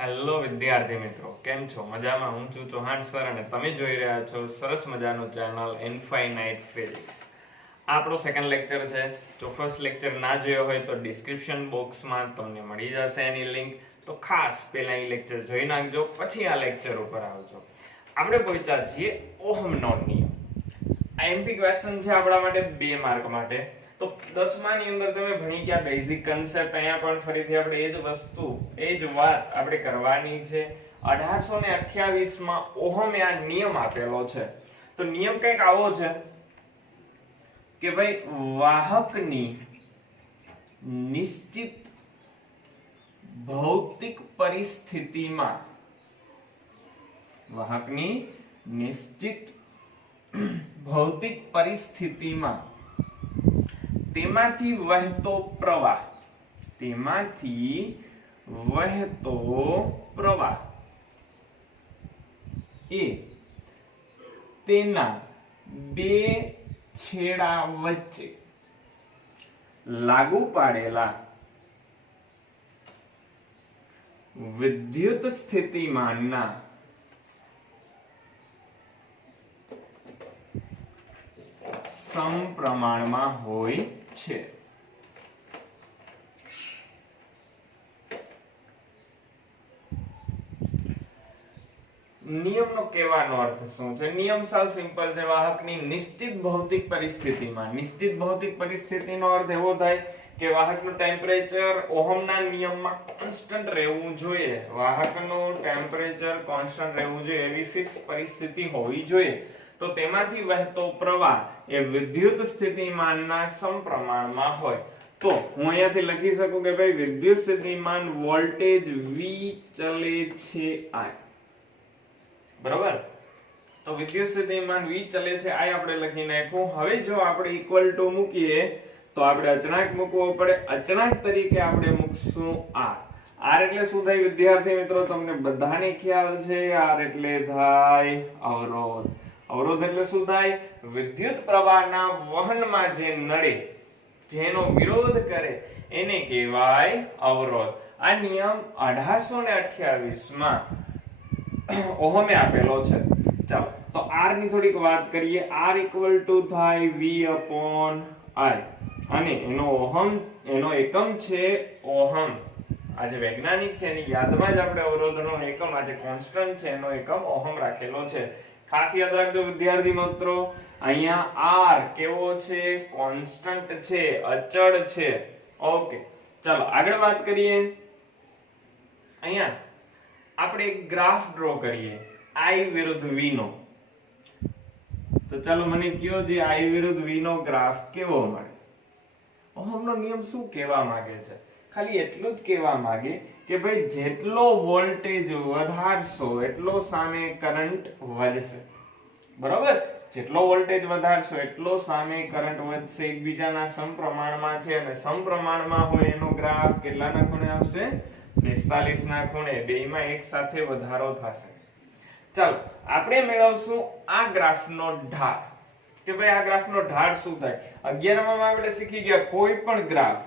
Hello વિદ્યાર્થી મિત્રો, કેમ છો? મજામાં? હું છું ચૌહાણ સર અને તમે જોઈ રહ્યા છો સરસ મજાનું ચેનલ ઇનફાઇનાઇટ ફિઝિક્સ. આપણો સેકન્ડ લેક્ચર છે. જો ફર્સ્ટ લેક્ચર ના જોયો હોય તો ડિસ્ક્રિપ્શન બોક્સમાં તમને મળી જશે એની લિંક. તો ખાસ પહેલા એ લેક્ચર જોઈ નાખજો, પછી આ લેક્ચર ઉપર આવજો. આપણે પહોંચ્યા છીએ ઓહમનો નિયમ. આ એમપી ક્વેશ્ચન છે આપણા માટે 2 માર્ક માટે. તો 10મા ની અંદર તમે ભણી ગયા બેઝિક કન્સેપ્ટ. અહીંયા પણ ફરીથી આપણે એ જ વસ્તુ એ જ વાત આપણે કરવાની છે. 1828 માં ઓહમે આ નિયમ આપેલો છે. તો નિયમ કંઈક આવો છે કે ભાઈ વાહકની નિશ્ચિત ભૌતિક પરિસ્થિતિમાં ભૌતિક પરિસ્થિતિમાં તેમાંથી વહેતો પ્રવાહ એ તેના બે છેડા વચ્ચે લાગુ પાડેલા વિદ્યુત સ્થિતિમાનના સમપ્રમાણમાં હોય છે. નિયમનો કહેવાનો અર્થ શું છે? નિયમ સાવ સિમ્પલ છે. વાહકની નિશ્ચિત ભૌતિક પરિસ્થિતિમાં, નિશ્ચિત ભૌતિક પરિસ્થિતિનો અર્થ એવો થાય કે વાહકનું ટેમ્પરેચર ઓહમના નિયમમાં કોન્સ્ટન્ટ રહેવું જોઈએ. વાહકનું ટેમ્પરેચર કોન્સ્ટન્ટ રહેવું જોઈએ એવી ફિક્સ પરિસ્થિતિ હોવી જોઈએ. તો તેમાંથી વહેતો પ્રવાહ એ વિદ્યુત સ્થિતિમાનના સમપ્રમાણમાં હોય. તો હું અહીંયાથી લખી શકું કે ભાઈ વિદ્યુત સ્થિતિમાન વોલ્ટેજ V ચલે છે I. બરોબર? તો વિદ્યુત સ્થિતિમાન V ચલે છે I આપણે લખી નાખ્યું. હવે જો આપણે ઇક્વલ ટુ મૂકીએ તો આપણે અચળાંક મૂકવો પડે. અચળાંક તરીકે આપણે મૂકશું R. R એટલે શું થાય વિદ્યાર્થી મિત્રો? તમને બધાને ખ્યાલ છે. R એટલે થાય અવરોધ. અવરોધ એટલે શું થાય? વિદ્યુત પ્રવાહના વહનમાં જે નડે, જેનો વિરોધ કરે એને કહેવાય અવરોધ. આ નિયમ 1828 માં ઓહમે આપેલો છે. ચાલો તો R ની થોડીક વાત કરીએ. R ઇક્વલ ટુ થાય V upon I અને એનો એકમ છે ઓહમ. આજે વૈજ્ઞાનિક છે એની યાદમાં જ આપણે અવરોધનો એકમ આજે કોન્સ્ટન્ટ છે એનો એકમ ઓહમ રાખેલો છે. ખાસ યાદ રાખજો વિદ્યાર્થી મિત્રો, અહીંયા R કેવો છે? કોન્સ્ટન્ટ છે, અચળ છે. ઓકે, ચાલો આગળ વાત કરીએ. અહીંયા આપણે એક ગ્રાફ ડ્રો કરીએ I વિરુદ્ધ V નો. તો ચાલો મને કયો જે I વિરુદ્ધ V નો ગ્રાફ કેવો મળે? ઓહમનો નિયમ શું કહેવા માંગે છે? ખાલી એટલું જ કહેવા માંગે કે ભાઈ જેટલો વોલ્ટેજ વધારશો એટલો સામે કરંટ વધશે. બરોબર? જેટલો વોલ્ટેજ વધારશો એટલો સામે કરંટ વધશે. એકબીજાના સમપ્રમાણમાં છે અને સમપ્રમાણમાં હોય એનો ગ્રાફ કેટલાના ખૂણે આવશે? 45 ના ખૂણે. બેયમાં એક સાથે વધારો થશે. ચાલો આપણે મેળવશું આ ગ્રાફનો ઢાળ. કે ભાઈ આ ગ્રાફનો ઢાળ શું થાય? 11માં આપણે શીખી ગયા કોઈ પણ ગ્રાફ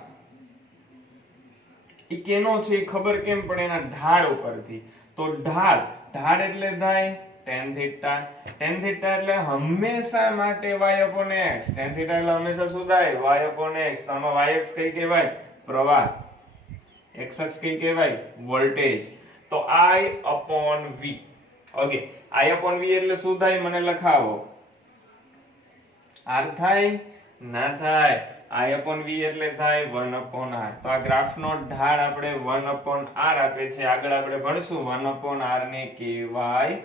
ઈ કેનો છે ઈ ખબર કેમ પડે? એના ઢાળ ઉપરથી. તો ઢાળ એટલે થાય tan theta. tan theta એટલે હંમેશા માટે y upon x. tan theta એટલે હંમેશા શું થાય? y upon x. તો આમાં y અક્ષ કઈ કહેવાય? પ્રવાહ. x અક્ષ કઈ કહેવાય? વોલ્ટેજ. તો I upon V. Okay, I upon V એટલે શું થાય? મને લખાવો. R થાય? ના થાય. I upon V એટલે થાય 1 upon R. તો આ ગ્રાફનો ઢાળ આપણે 1 upon R આપે છે. આગળ આપણે ભણશું 1 upon R ને કહેવાય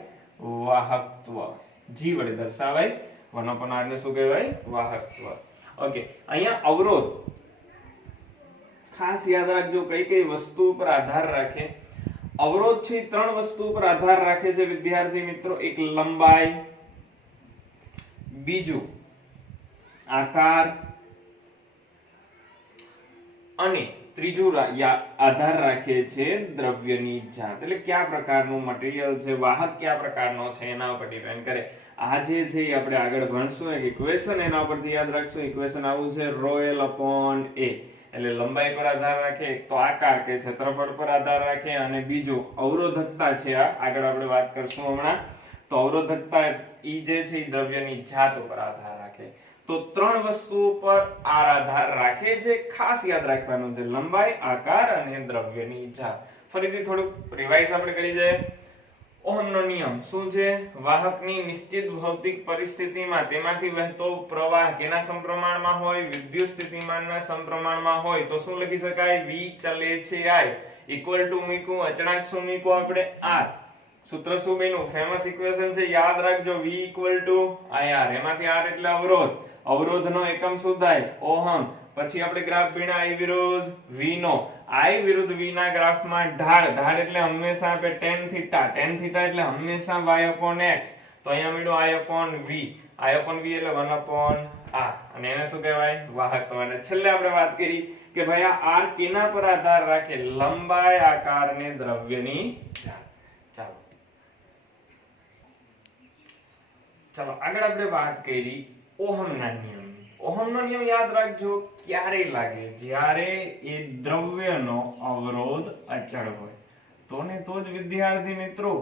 વાહકત્વ. G વડે દર્શાવાય. 1 upon R ને શું કહેવાય? વાહકત્વ. ઓકે, અહીંયા અવરોધ ખાસ યાદ રાખજો કઈ કઈ વસ્તુ ઉપર આધાર રાખે. અવરોધ છે 3 વસ્તુ ઉપર આધાર રાખે છે વિદ્યાર્થી મિત્રો. એક લંબાઈ, બીજું આકાર અને ત્રીજું આધાર રાખે છે દ્રવ્યની જાત. એટલે કયા પ્રકારનું મટીરીયલ છે, વાહક કયા પ્રકારનો છે એના ઉપર ડિપેન્ડ કરે. આ જે છે એ આપણે આગળ ભણશું એક ઇક્વેશન, એના પરથી યાદ રાખશું. ઇક્વેશન આવું છે ρl upon a. એટલે લંબાઈ પર આધાર રાખે, એક તો આકાર કે ક્ષેત્રફળ પર આધાર રાખે, અને બીજું અવરોધકતા છે, આ આગળ આપણે વાત કરશું હમણાં. તો અવરોધકતા ઈ જે છે ઈ દ્રવ્યની જાત ઉપર આધાર રાખે. તો ત્રણ વસ્તુઓ પર આધાર રાખે છે, ખાસ યાદ રાખવાનું છે, લંબાઈ, આકાર અને દ્રવ્યની જાત. ફરીથી થોડુંક રિવાઇઝ આપણે કરી જાય. ઓહમનો નિયમ શું છે? વાહકની નિશ્ચિત ભૌતિક પરિસ્થિતિમાં તેમાંથી વહેતો પ્રવાહ કેના સમપ્રમાણમાં હોય? વિદ્યુત સ્થિતિમાનના સમપ્રમાણમાં હોય તો શું લખી શકાય? v ચલે છે i ઇક્વલ ટુ મૂક્યું અચળાંક શું મૂક્યું આપણે? r. સૂત્ર શું બન્યું? ફેમસ ઇક્વેશન છે, યાદ રાખજો, v ઇક્વલ ટુ ir. એમાંથી r એટલે અવરોધ. અવરોધનો એકમ શું થાય? ઓહમ. પછી આપણે ગ્રાફ ભણ્યા i વિરુદ્ધ v નો. i વિરુદ્ધ v ના ગ્રાફમાં ઢાળ. ઢાળ એટલે હંમેશા આપણે tan થીટા. tan થીટા એટલે હંમેશા y upon x. તો અહીંયા મળ્યું i upon v. i upon v એટલે 1 upon r. અને એને શું કહેવાય? વાહકત્વ. અને છેલ્લે આપણે વાત કરી કે ભાઈ આ r કેના પર આધાર રાખે? લંબાઈ, આકાર ને દ્રવ્યની જાત. ચાલો આગળ આપણે વાત કરી ઓહમના નિયમ. ઓહમનો નિયમ યાદ રાખજો ક્યારે લાગે? જ્યારે એ દ્રવ્યનો અવરોધ અચળ હોય. તો ને તો જ વિદ્યાર્થી મિત્રો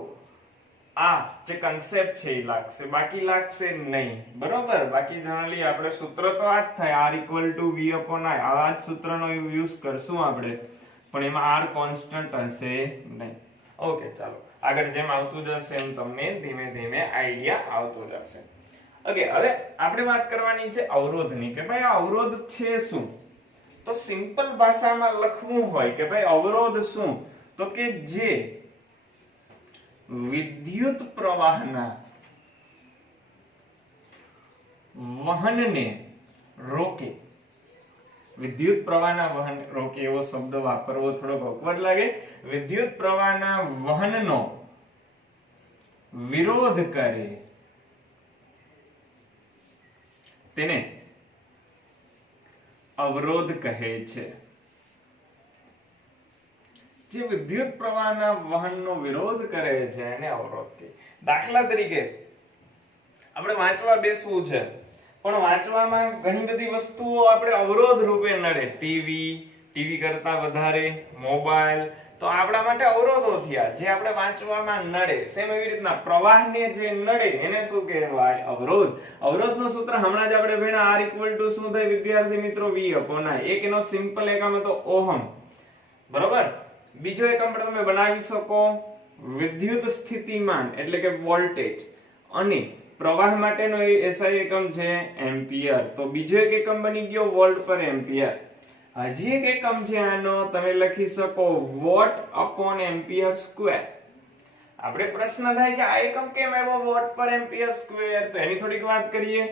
આ જે કન્સેપ્ટ છે એ લાગશે, બાકી લાગશે નહીં. બરોબર? બાકી જનરલી આપણે સૂત્ર તો આ જ થાય, r equal to v upon i. આ જ સૂત્રનો યુઝ કરશું આપણે, પણ એમાં r કોન્સ્ટન્ટ હશે નહીં. ઓકે, ચાલો આગળ જેમ આવતું જશે એમ તમને ધીમે ધીમે આઈડિયા આવતો જશે. ઓકે, હવે આપણે વાત કરવાની છે અવરોધની, કે ભાઈ અવરોધ છે શું? તો સિમ્પલ ભાષામાં લખવું હોય કે ભાઈ અવરોધ શું, તો કે જે વિદ્યુત પ્રવાહના વહનને રોકે. વિદ્યુત પ્રવાહના વહન રોકે એવો શબ્દ વાપરવો થોડો awkward લાગે. વિદ્યુત પ્રવાહના વહનનો વિરોધ કરે તેને અવરોધ કહે છે. જે વિદ્યુત પ્રવાહના વહનનો વિરોધ કરે છે એને અવરોધ કહે. દાખલા તરીકે આપણે વાંચવા બેસવું છે, પણ વાંચવામાં ઘણી બધી વસ્તુઓ આપણે અવરોધ રૂપે નડે. ટીવી કરતા વધારે મોબાઈલ, તો આપણા માટે અવરોધો થયા જે આપણે વાંચવામાં નડે. સેમ એવી રીતના પ્રવાહને જે નડે એને શું કહેવાય? અવરોધ. અવરોધનું સૂત્ર હમણાં જ આપણે ભણ્યા, r equal to શું થાય વિદ્યાર્થી મિત્રો? v upon i. એક એનો સિમ્પલ એકમ હતો ઓહમ. બરોબર? બીજો એકમ પણ તમે બનાવી શકો વિદ્યુત સ્થિતિમાન એટલે કે વોલ્ટેજ, અને પ્રવાહ માટેનો એસઆઈ એકમ છે એમ્પિયર. તો બીજો એક એકમ બની ગયો વોલ્ટ પર એમ્પિયર. હજી એક એકમ છે આનો, તમે લખી શકો વોટ અપોન એમ્પિયર સ્ક્વેર. આપણે પ્રશ્ન થાય કે આ એકમ કેમ આવ્યો વોટ પર એમ્પિયર સ્ક્વેર? તો એની થોડીક વાત કરીએ.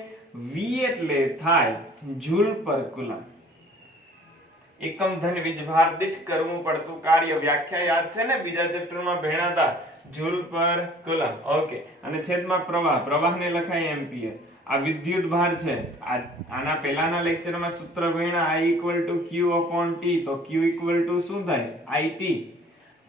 v એટલે થાય જૂલ પર કુલમ. એકમ ધન વીજભાર દીઠ કરવું પડતું કાર્ય. વ્યાખ્યા યાદ છે ને, બીજા ચેપ્ટરમાં ભણ્યા હતા, જૂલ પર કુલમ. ઓકે, અને છેદમાં પ્રવાહ. પ્રવાહને લખાય એમ્પિયર. આ વિદ્યુત ભાર છે. આના પહેલાના લેક્ચરમાં સૂત્ર ભણ્યા I equal to Q upon T. તો Q equal to શું થાય? IT.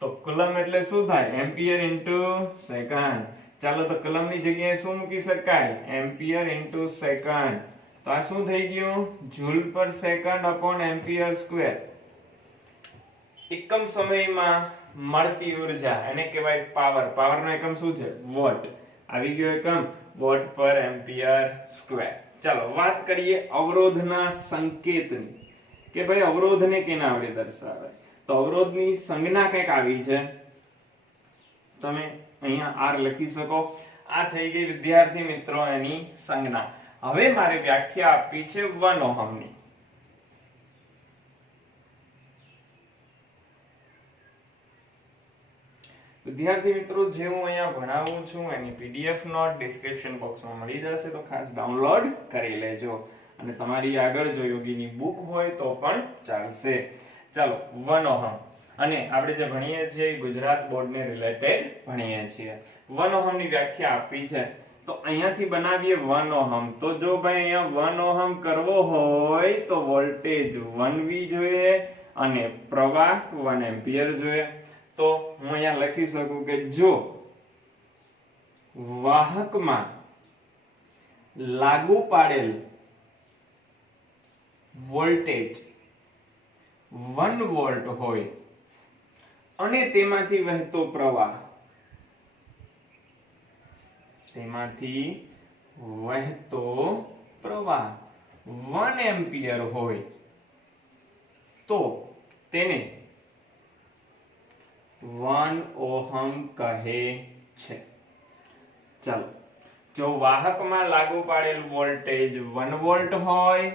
તો કુલમ એટલે શું થાય? Ampere into second. ચાલો તો કુલમની જગ્યાએ શું મૂકી શકાય? Ampere into second. તો આ શું થઈ ગયું? જૂલ પર સેકન્ડ અપોન એમ્પિયર સ્ક્વેર. એકમ સમયમાં મળતી ઉર્જા એને કહેવાય પાવર. પાવરનો એકમ શું છે? વોટ. આવી ગયો એકમ વોટ પર એમ્પિયર સ્ક્વેર. ચાલો વાત કરીએ અવરોધના સંકેતની, કે ભાઈ અવરોધને કેના વડે દર્શાવે? તો અવરોધની સંજ્ઞા કંઈક આવી છે, તમે અહીંયા r લખી શકો. આ થઈ ગઈ વિદ્યાર્થી મિત્રો એની સંજ્ઞા. હવે મારે વ્યાખ્યા આપવી છે 1 ઓહમની. વિદ્યાર્થી મિત્રો જે હું અહીંયા ભણાવું છું એની પીડીએફ નોટ ડિસ્ક્રિપ્શન બોક્સમાં મળી જશે, તો ખાસ ડાઉનલોડ કરી લેજો. અને તમારી આગળ જો યોગીની બુક હોય તો પણ ચાલશે. ચાલો 1 ઓહમ, અને આપણે જે ભણીએ છીએ ગુજરાત બોર્ડને રિલેટેડ ભણીએ છીએ. 1 ઓહમની વ્યાખ્યા આપી છે, તો અહીંયાથી બનાવીએ 1 ઓહમ. તો જો ભાઈ અહીંયા 1 ઓહમ કરવો હોય તો વોલ્ટેજ 1V જોઈએ અને પ્રવાહ 1 એમ્પિયર જોઈએ. તો હું અહીંયા લખી શકું કે જો વાહકમાં લાગુ પાડેલ વોલ્ટેજ 1 વોલ્ટ હોય અને તેમાંથી વહેતો પ્રવાહ પ્રવાહ 1 એમ્પિયર હોય તો તેને 1 ઓહમ કહે છે. ચાલો, જો વાહકમાં લાગુ પાડેલ વોલ્ટેજ 1 વોલ્ટ હોય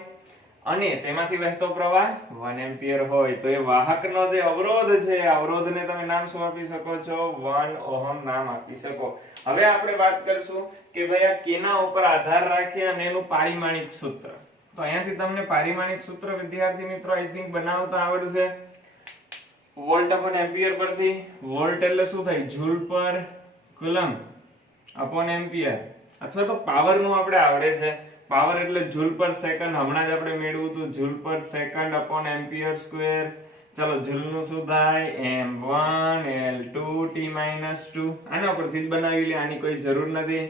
અને તેમાંથી વહેતો પ્રવાહ 1 એમ્પિયર હોય તો એ વાહકનો જે અવરોધ છે, અવરોધને તમે નામ શું આપી શકો છો? 1 ઓહમ નામ આપી શકો. હવે આપણે વાત કરશું કે ભાઈ આ કેના ઉપર આધાર રાખે અને એનું પારિમાણિક સૂત્ર. તો અહીંયાથી તમને પારિમાણિક સૂત્ર વિદ્યાર્થી મિત્રો આઈ થિંક બનાવતા આવડશે. વોલ્ટ અપોન એમ્પિયર પરથી. વોલ્ટ એટલે શું થાય? જૂલ પર કુલમ અપોન એમ્પિયર, અથવા તો પાવર નું આપણે આવડે છે. પાવર એટલે જૂલ પર સેકન્ડ, હમણાં જ આપણે મેળવ્યું હતું જૂલ પર સેકન્ડ અપોન એમ્પિયર સ્ક્વેર. ચલો, જૂલ નું શું થાય? m1 l2 t - 2. આના પરથી જ બનાવી લે, આની કોઈ જરૂર નથી.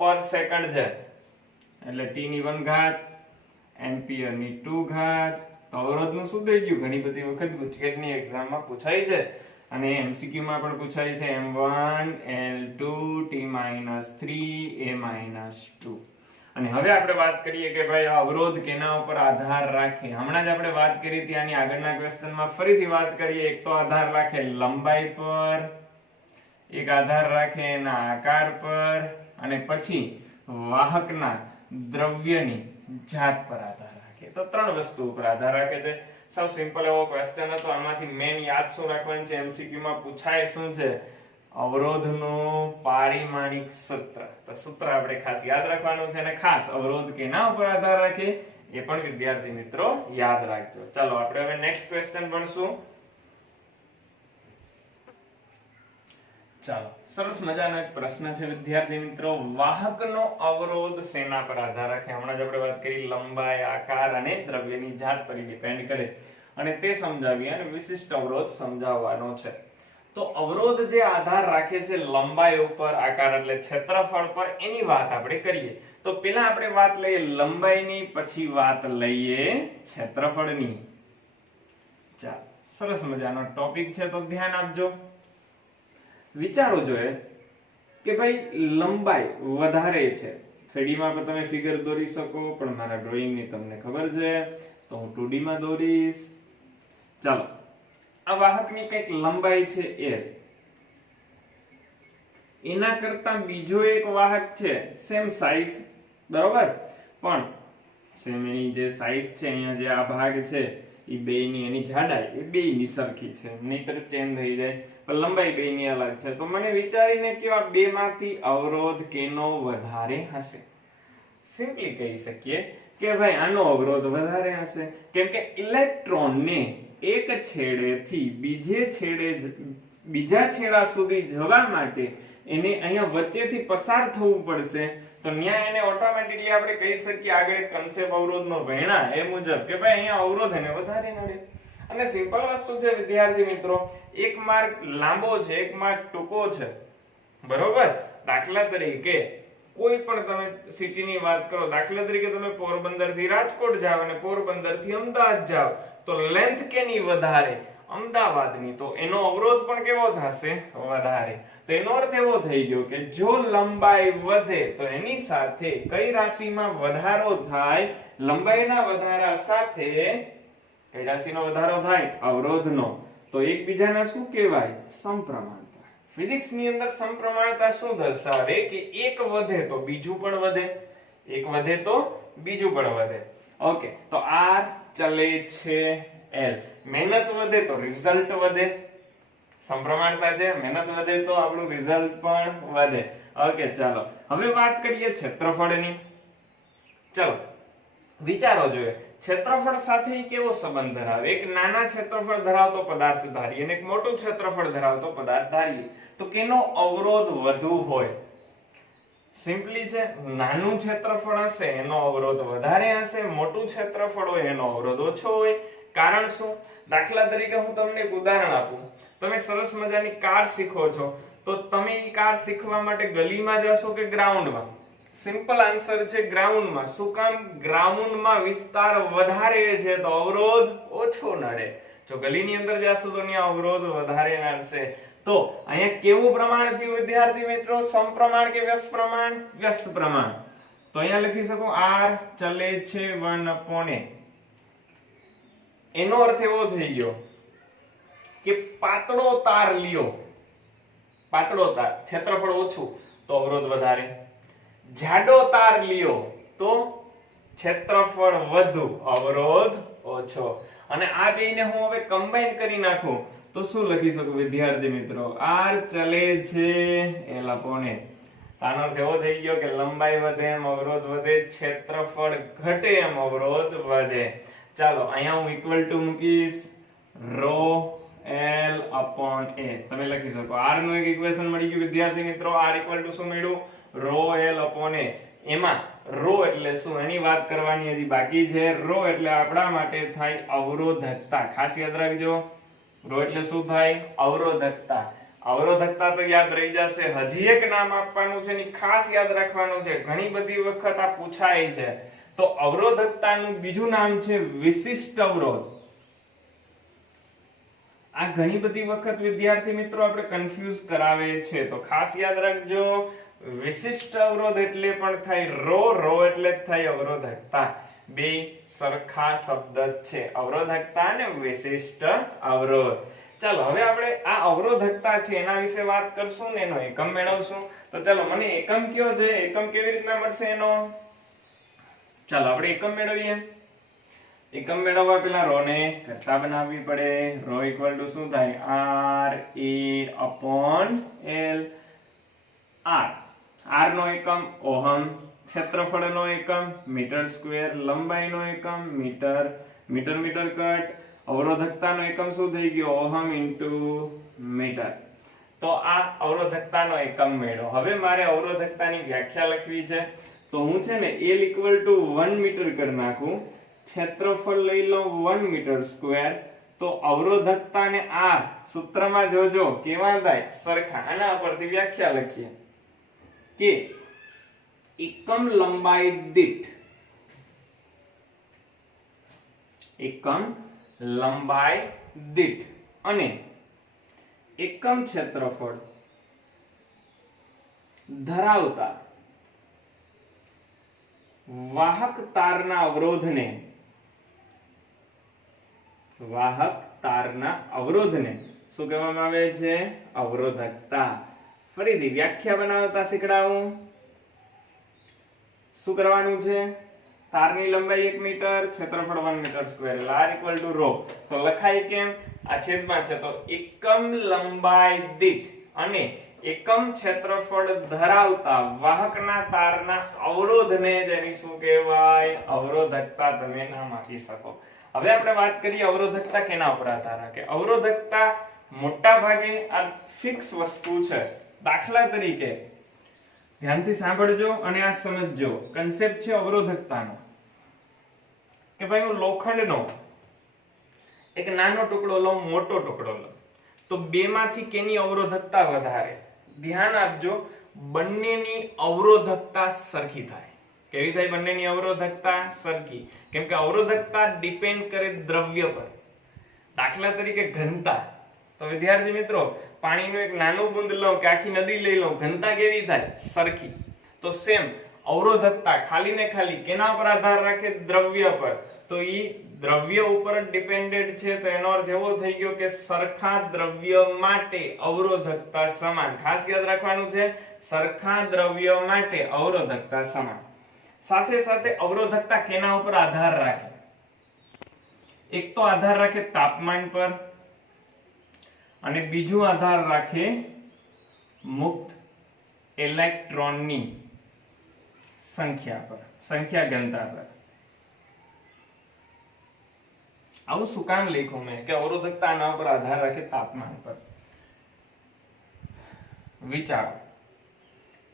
પર સેકન્ડ છે એટલે t ની 1 ઘાત એમ્પિયર ની 2 ઘાત. તો અવરોધ નું શું થઈ ગયું? ઘણી બધી વખત ગુજકેટની એક્ઝામમાં પૂછાય છે અને એમસીક્યુ માં પણ પૂછાય છે. m1 l2 t - 3 a - 2. અને હવે આપણે વાત કરીએ કે ભાઈ આ અવરોધ કેના ઉપર આધાર રાખે. હમણાં જ આપણે વાત કરી હતી, આની આગળના ક્વેશ્ચનમાં ફરીથી વાત કરીએ. એક તો આધાર રાખે લંબાઈ પર, એક આધાર રાખે એના આકાર પર, અને પછી વાહકના દ્રવ્યની જાત પર આધાર રાખે. તો 3 વસ્તુ ઉપર આધાર રાખે છે. સાવ સિમ્પલ એવો ક્વેશ્ચન હતો. આમાંથી મેઈન યાદ શું રાખવાનું છે? એમસીક્યુ માં પૂછાય શું છે? અવરોધનું પારિમાણિક સૂત્ર. તો સૂત્ર આપણે ખાસ યાદ રાખવાનું છે અને ખાસ અવરોધ કેના ઉપર આધાર રાખે એ પણ વિદ્યાર્થી મિત્રો યાદ રાખજો. ચાલો આપણે હવે નેક્સ્ટ ક્વેશ્ચન ભણશું. ચાલો, સરસ મજાનો એક પ્રશ્ન છે વિદ્યાર્થી મિત્રો. વાહકનો અવરોધ શેના પર આધાર રાખે? હમણાં જ આપણે વાત કરી લંબાઈ, આકાર અને દ્રવ્યની જાત પર ડિપેન્ડ કરે અને તે સમજાવી અને વિશિષ્ટ અવરોધ સમજાવવાનો છે. તો અવરોધ જે આધાર રાખે છે લંબાઈ ઉપર, આકાર એટલે ક્ષેત્રફળ પર, એની વાત આપણે કરીએ. તો પહેલા આપણે વાત લઈએ લંબાઈની, પછી વાત લઈએ ક્ષેત્રફળની. ચાલો, સરસ મજાનો ટોપિક છે તો ધ્યાન આપજો. વિચારો જોઈએ કે ભાઈ લંબાઈ વધારે છે. 3D માં પણ તમે ફિગર દોરી શકો, પણ મારા ડ્રોઈંગ ની તમને ખબર છે તો હું 2D માં દોરીશ. ચાલો, આ વાહકની કઈક લંબાઈ છે l, એના કરતા બીજો એક વાહક છે સેમ સાઈઝ, બરોબર, પણ સેમ એની જે સાઈઝ છે, અહીંયા જે આ ભાગ છે એ બેયની એની જાડાઈ એ બેયની સરખી છે, નહીતર ચેન્જ થઈ જાય, પણ લંબાઈ બેયની અલગ છે. તો મને વિચારીને કે આ બેમાંથી અવરોધ કેનો વધારે હશે? સિમ્પલી કહી શકીએ કે ભાઈ આનો અવરોધ વધારે હશે, કેમ કે ઇલેક્ટ્રોનને એક છેડેથી બીજા છેડા સુધી જવા માટે એને અહીંયા વચ્ચેથી પસાર થવું પડશે. તો ન્યા એને ઓટોમેટિકલી આપણે કહી શકીએ આગળ એક કન્સેપ્ટ અવરોધનો ભણ્યા એ મુજબ કે ભાઈ અહીંયા અવરોધ એને વધારે નડે. અને સિમ્પલ વસ્તુ છે વિદ્યાર્થી મિત્રો, એક માર્ગ લાંબો છે, એક માર્ગ ટૂંકો છે, બરોબર. દાખલા તરીકે કોઈ પણ તમે સિટીની વાત કરો, દાખલા તરીકે તમે પોરબંદર થી રાજકોટ જાઓ અને પોરબંદર થી અમદાવાદ જાઓ, તો લેન્થ કેની વધારે? અમદાવાદની. તો એનો અવરોધ પણ કેવો થશે? વધારે. તો એનો અર્થ એવો થઈ ગયો કે જો લંબાઈ વધે તો એની સાથે કઈ રાશિમાં વધારો થાય? લંબાઈના વધારા સાથે કઈ રાશિનો વધારો થાય? અવરોધનો. તો એકબીજાના શું કહેવાય? સમપ્રમાણતા. ફિઝિક્સની અંદર સમપ્રમાણતા શું દર્શાવે? કે એક વધે તો બીજું પણ વધે, એક વધે તો બીજું પણ વધે. ઓકે, તો R ચલે છે L. મહેનત વધે તો રિઝલ્ટ વધે. સમપ્રમાણતા છે, મહેનત વધે તો આપણું રિઝલ્ટ પણ વધે. ઓકે, ચાલો હવે વાત કરીએ ક્ષેત્રફળની. ચલો વિચારો જોઈએ ક્ષેત્રફળ સાથે કેવો સંબંધ ધરાવે? એક નાના ક્ષેત્રફળ ધરાવતો પદાર્થ ધારીએ અને એક મોટું ક્ષેત્રફળ ધરાવતો પદાર્થ ધારીએ, તો કેનો અવરોધ વધુ હોય? સિમ્પલી છે, નાનું ક્ષેત્રફળ હશે એનો અવરોધ વધારે હશે, મોટું ક્ષેત્રફળ હોય એનો અવરોધ ઓછો હોય. કારણ શું? દાખલા તરીકે હું તમને એક ઉદાહરણ આપું. તમે સરસ મજાની કાર શીખો છો, તો તમે એ કાર શીખવા માટે ગલીમાં જશો કે ગ્રાઉન્ડમાં? સિમ્પલ આન્સર છે ગ્રાઉન્ડમાં. શું કામ? ગ્રાઉન્ડમાં વિસ્તાર વધારે છે તો અવરોધ ઓછો નડે. જો ગલીની અંદર જાશું તો ત્યાં અવરોધ વધારે નડશે. તો અહીંયા કેવું પ્રમાણ થયું વિદ્યાર્થી મિત્રો? સમપ્રમાણ કે વ્યસ્ત પ્રમાણ? વ્યસ્ત પ્રમાણ. તો અહીંયા લખી શકું r ચલે છે 1/a. એનો અર્થ એવો થઈ ગયો કે પાતળો તાર લ્યો, પાતળો તાર ક્ષેત્રફળ ઓછું તો અવરોધ વધારે, જાડો તાર લ્યો તો ક્ષેત્રફળ વધુ અવરોધ ઓછો. અને આ બેને હું હવે કમ્બાઈન કરી નાખું તો શું લખી શકું વિદ્યાર્થી મિત્રો? r ચલે છે l/a. આનો અર્થ એવો થઈ ગયો કે લંબાઈ વધે એમ અવરોધ વધે, ક્ષેત્રફળ ઘટે એમ અવરોધ વધે. ચાલો અહીંયા હું ઇક્વલ ટુ મૂકીશ ρ l/a. તમે લખી શકો. r નું એક ઇક્વેશન મળી ગયું વિદ્યાર્થી મિત્રો. r ઇક્વલ ટુ શું મળ્યું? ρ l/a. એમાં ρ એટલે શું એની વાત કરવાની હજી બાકી છે. ρ એટલે આપણા માટે થાય અવરોધકતા. ખાસ યાદ રાખજો, ρ એટલે શું થાય? અવરોધકતા. અવરોધકતા તો યાદ રહી જશે. હજી એક નામ આપવાનું છે, ની ખાસ યાદ રાખવાનું છે. ઘણી બધી વખત આ પૂછાય છે. તો અવરોધકતાનું બીજું નામ છે વિશિષ્ટ અવરોધ. આ ઘણી બધી વખત વિદ્યાર્થી મિત્રો આપણે કન્ફ્યુઝ કરાવે છે, તો ખાસ યાદ રાખજો. વિશિષ્ટ અવરોધ એટલે પણ થાય ρ એટલે જ થાય અવરોધકતા. બે સરખા શબ્દ છે, અવરોધકતા અને વિશિષ્ટ અવરોધ. ચાલો હવે આપણે આ અવરોધકતા છે એના વિશે વાત કરશું ને એનો એકમ મેળવશું. તો ચાલો મને એકમ કયો છે, એકમ કેવી રીતના મળશે એનો? ચાલો આપણે એકમ મેળવીએ. એકમ મેળવવા પેલા રો ને કરતા બનાવવી પડે. રો ઇક્વલ ટુ શું થાય? r/a/l. r નો એકમ ઓહમ, ક્ષેત્રફળનો એકમ મીટર સ્ક્વેર, લંબાઈનો એકમ મીટર, મીટર મીટર કટ, અવરોધકતાનો એકમ શું થઈ ગયો? Ohm into metre. તો આ અવરોધકતાનો એકમ મેળવો. હવે મારે અવરોધકતાની વ્યાખ્યા લખવી છે, તો હું છે ને l ઇક્વલ ટુ 1 મીટર કરી નાખું, ક્ષેત્રફળ લઈ લઉં 1 મીટર સ્ક્વેર. તો અવરોધકતા ને r સૂત્રમાં જોજો કેવા થાય? સરખા. આના પરથી વ્યાખ્યા લખીએ કે એકમ લંબાઈ દીઠ, એકમ લંબાઈ દીઠ અને એકમ ક્ષેત્રફળ ધરાવતા વાહક તારના અવરોધને, વાહક તારના અવરોધને શું કહેવામાં આવે છે? અવરોધકતા. ફરીથી વ્યાખ્યા બનાવતા શીખડાવું. શું કરવાનું છે? તારની લંબાઈ 1 મીટર, ક્ષેત્રફળ 1 મીટર સ્ક્વેર, એટલે r ઇક્વલ ટુ ρ. તો લખાય કેમ? આ છેદમાં છે તો એકમ લંબાઈ દીઠ અને એકમ ક્ષેત્રફળ ધરાવતા વાહકના તારના અવરોધને જેની શું કહેવાય? અવરોધકતા તમે નામ આપી શકો. હવે આપણે વાત કરીએ અવરોધકતા કેના ઉપર આધાર રાખે. અવરોધકતા મોટા ભાગે આ ફિક્સ વસ્તુ છે. દાખલા તરીકે ધ્યાનથી સાંભળજો અને આ સમજજો. કન્સેપ્ટ છે અવરોધકતાનો કે ભાઈ હું લોખંડનો એક નાનો ટુકડો લઉં, મોટો ટુકડો લઉં, તો બેમાંથી કેની અવરોધકતા વધારે? ધ્યાન આપજો, બંનેની અવરોધકતા સરખી થાય. કેવી થાય બંનેની અવરોધકતા? સરખી. કેમ કે અવરોધકતા ડિપેન્ડ કરે દ્રવ્ય પર. દાખલા તરીકે ઘનતા. તો વિદ્યાર્થી મિત્રો પાણીનું એક નાનું બુંદ લઉં કે આખી નદી લઈ લઉં, ઘનતા કેવી થાય? સરખી. તો સેમ અવરોધકતા ખાલી ને ખાલી કેના પર આધાર રાખે? દ્રવ્ય પર. તો ઈ દ્રવ્ય ઉપર ડિપેન્ડેન્ટ છે. તો એનો અર્થ એવો થઈ ગયો કે સરખા દ્રવ્ય માટે અવરોધકતા સમાન. ખાસ યાદ રાખવાનું છે, સરખા દ્રવ્ય માટે અવરોધકતા સમાન. સાથે સાથે અવરોધકતા કેના ઉપર આધાર રાખે? એક તો આધાર રાખે તાપમાન પર અને બીજું આધાર રાખે મુક્ત ઇલેક્ટ્રોનની સંખ્યા પર, સંખ્યા ઘનતા પર. આવું શું કામ લખ્યું મેં કે અવરોધકતા આના પર આધાર રાખે તાપમાન પર? વિચારો,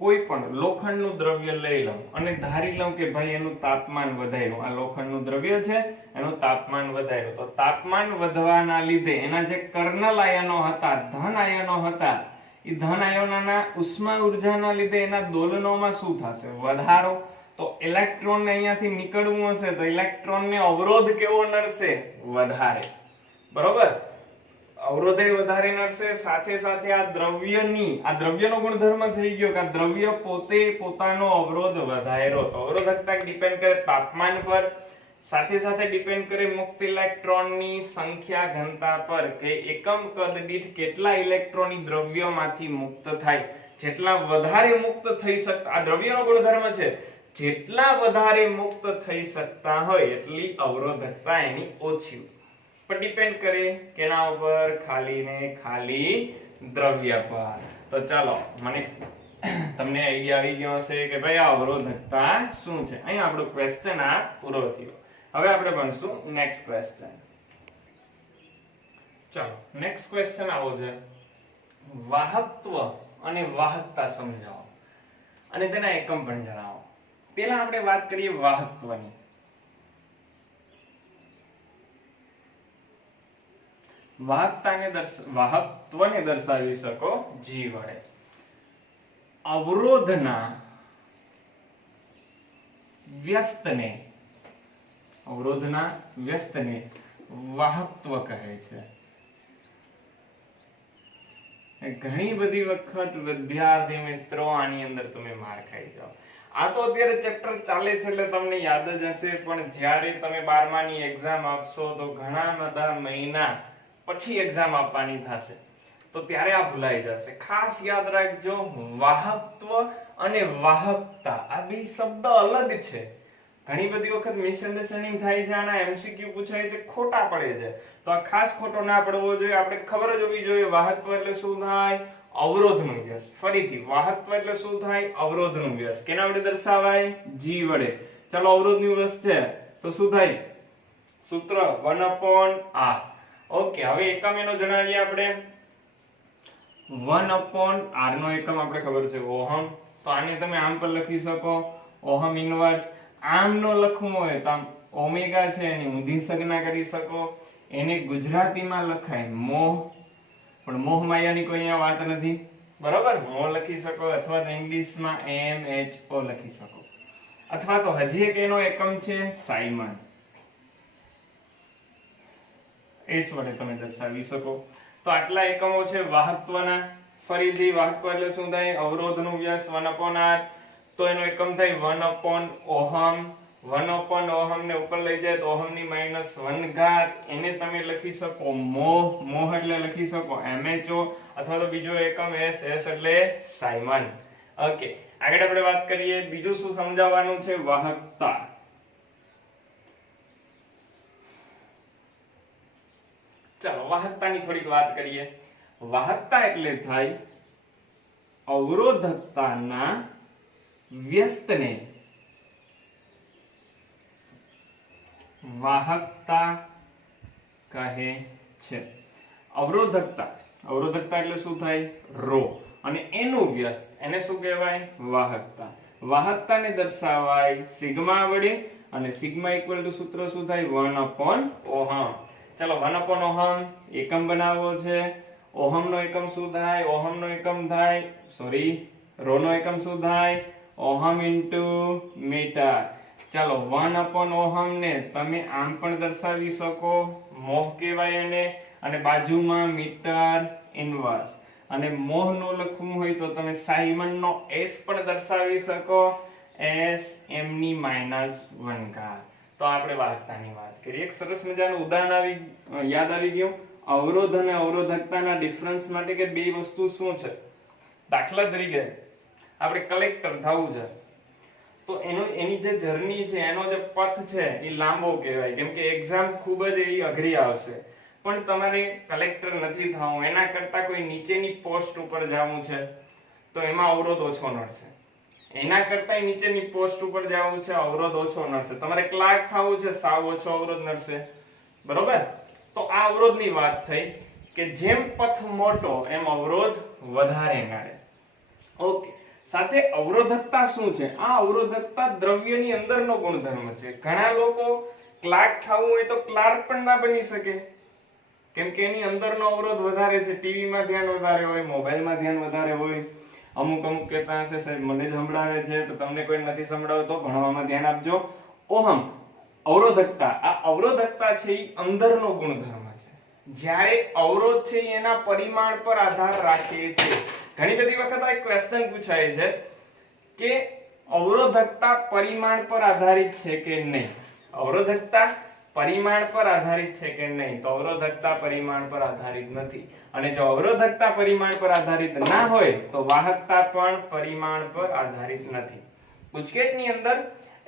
કોઈ પણ લોખંડનું દ્રવ્ય લઈ લઉં અને ધારી લઉં કે ભાઈ એનું તાપમાન વધાર્યું. આ લોખંડનું દ્રવ્ય છે, એનું તાપમાન વધાર્યું. તો તાપમાન વધવાના લીધે એના જે કર્નલ આયનો હતા, ધન આયનો હતા, એ એ ધન આયનોના ઉષ્મા ઉર્જાના લીધે એના દોલનોમાં શું થશે? વધારો. તો ઇલેક્ટ્રોન ને અહીંયાથી નીકળવું હશે તો ઇલેક્ટ્રોન ને અવરોધ કેવો નડશે? વધારે. બરોબર, અવરોધે વધારે નડશે. સાથે સાથે આ દ્રવ્યનો ગુણધર્મ થઈ ગયો કે આ દ્રવ્ય પોતે પોતાનો અવરોધ વધાર્યો. તો અવરોધકતા ડિપેન્ડ કરે તાપમાન પર, સાથે સાથે ડિપેન્ડ કરે મુક્ત ઇલેક્ટ્રોનની સંખ્યા ઘનતા પર, કે એકમ કદ દીઠ કેટલા ઇલેક્ટ્રોન દ્રવ્યમાંથી મુક્ત થાય. જેટલા વધારે મુક્ત થઈ શકતા, આ દ્રવ્યનો ગુણધર્મ છે, જેટલા વધારે મુક્ત થઈ શકતા હોય એટલી અવરોધકતા એની ઓછી. પણ ડિપેન્ડ કરે કેના ઉપર? ખાલી ને ખાલી દ્રવ્ય પર. તો ચાલો, મને તમને આઈડિયા આવી ગયો હશે કે ભાઈ આ અવરોધકતા શું છે. અહીં આપણો ક્વેશ્ચન આ પૂરો થયો. હવે આપણે ભણશું નેક્સ્ટ ક્વેશ્ચન. ચાલો, નેક્સ્ટ ક્વેશ્ચન આવો છે, વાહકત્વ અને વાહકતા સમજાવો અને તેના એકમ પણ જણાવો. પહેલા આપણે વાત કરીએ વાહકત્વની. વાહકત્વને દર્શાવી શકો G વડે. અવરોધના વ્યસ્તને વાહકત્વ કહે છે. ઘણી બધી વખત વિદ્યાર્થી મિત્રો આની અંદર તમે માર ખાઈ જાઓ. આ તો અત્યારે ચેપ્ટર ચાલે છે એટલે તમને યાદ જ હશે, પણ જ્યારે તમે 12માની એક્ઝામ આપશો તો ઘણા બધા મહિના પછી એક્ઝામ આપવાની થશે તો ત્યારે આ ભૂલાઈ જશે. ખાસ યાદ રાખજો, વાહકત્વ અને વાહકતા આ બે શબ્દ અલગ છે. ઘણી બધી વખત મિસઅન્ડરસ્ટેન્ડિંગ થાય છે, આના એમસીક્યુ પૂછાય છે, ખોટા પડે છે. તો આ ખાસ ખોટો ના પડવો જોઈએ. આપણે ખબર જ હોવી જોઈએ વાહકત્વ એટલે શું થાય? અવરોધનું વ્યસ્ત. ફરીથી, વાહકત્વ એટલે શું થાય? અવરોધનું વ્યસ્ત. કેના વડે દર્શાવાય? G વડે. ચાલો, અવરોધનું વ્યસ્ત છે તો શું થાય? સૂત્ર 1/r. ઓકે, હવે એકમ એનો જણાવીએ આપણે. 1/r નો એકમ આપણે ખબર છે ઓહમ. તો આને તમે આમ પર લખી શકો, ઓહમ ઇનવર્સ. આમ નો લખવું હોય તો આમ ઓમેગા છે એની ઊંધી સંજ્ઞા કરી શકો. એને ગુજરાતીમાં લખાય મોહ, પણ મોહ માયાની કોઈ અહીંયા વાત નથી. બરાબર, મોહ લખી શકો, અથવા તો ઇંગ્લિશમાં MHO લખી શકો, અથવા તો હજી એક એનો એકમ છે સાયમન. એસ વડે તમે દર્શાવી શકો. તો આટલા એકમો છે વાહકત્વના. ફરીથી, વાહકત્વ એટલે શું થાય? અવરોધનું વ્યસ્ત 1/r. તો એનો એકમ થાય 1/ઓહમ. 1/ઓહમ ને ઉપર લઈ જાય તો ઓહમ ની -1 ઘાત. એને તમે લખી શકો મોહ. મોહ એટલે લખી શકો MHO, અથવા તો બીજો એકમ S. S એટલે સાયમન. ઓકે, આગળ આપણે વાત કરીએ. બીજું શું સમજાવવાનું છે? વાહકતા. ચાલો, વાહકતાની થોડીક વાત કરીએ. વાહકતા એટલે થાય અવરોધકતાના વ્યસ્તને વાહકતા કહે છે. અવરોધકતા એટલે શું થાય? ρ. અને એનું વ્યસ્ત એને શું કહેવાય? વાહકતા. વાહકતાને દર્શાવાય સિગ્મા વડે, અને સિગ્મા ઇક્વલ ટુ સૂત્ર શું થાય? 1/ઓહમ. ચલો, 1/ઓહમ એકમ બનાવવો છે. ઓહમ નો એકમ શું થાય? ઓહમ નો એકમ થાય, સોરી, રો નો એકમ શું થાય? Ohm into metre. ચાલો, 1/ઓહમ ને તમે આમ પણ દર્શાવી શકો, મોહ કહેવાય એને, અને બાજુમાં મીટર ઇનવર્સ. અને મોહ નો લખવું હોય તો તમે સાયમન નો S પણ દર્શાવી શકો, S m ની -1 ઘાત. તો આપણે વાહકતાની વાત કરીએ. એક સરસ મજાનું ઉદાહરણ યાદ આવી ગયું. અવરોધ અને અવરોધકતાના ડિફરન્સ માટે કે બે વસ્તુ શું છે. દાખલા તરીકે આપણે કલેક્ટર થવું છે તો એની જે જર્ની છે, એનો જે પથ છે એ લાંબો કહેવાય, કેમ કે એક્ઝામ ખૂબ જ એ અઘરી આવશે. પણ તમારે કલેક્ટર નથી થવું, એના કરતા કોઈ નીચેની પોસ્ટ ઉપર જવું છે તો એમાં અવરોધ ઓછો નડશે. એના કરતા નીચેની પોસ્ટ ઉપર જવું છે, અવરોધ ઓછો નડશે. તમારે ક્લાર્ક થવું છે, સાવ ઓછો અવરોધ નડશે. બરોબર? તો આ અવરોધની વાત થઈ કે જેમ પથ મોટો એમ અવરોધ વધારે નડે. ઓકે, સાથે અવરોધકતા શું છે? આ અવરોધકતા દ્રવ્યની અંદરનો ગુણધર્મ છે. ઘણા લોકો ક્લાર્ક થવું હોય તો ક્લાર્ક પણ ના બની શકે, કેમ કે એની અંદરનો અવરોધ વધારે છે. ટીવી માં ધ્યાન વધારે હોય, મોબાઈલ માં ધ્યાન વધારે હોય. અમુક કહેતા હશે સાહેબ મને જ સંભળાવે છે તો તમને કોઈ નથી સંભળાવતો, ભણવામાં ધ્યાન આપજો. ઓહમ અવરોધકતા, આ અવરોધકતા છે એ અંદરનો ગુણધર્મ છે. જ્યારે અવરોધ છે એના પરિમાણ પર આધાર રાખે છે. ઘણી બધી વખત આ ક્વેશ્ચન પૂછાય છે કે અવરોધકતા પરિમાણ પર આધારિત છે કે નહીં. અવરોધકતા પરિમાણ પર આધારિત છે કે નહીં? તો અવરોધકતા પરિમાણ પર આધારિત નથી. અને જો અવરોધકતા પરિમાણ પર આધારિત ના હોય તો વાહકતા પણ પરિમાણ પર આધારિત નથી. પૂછકેટની અંદર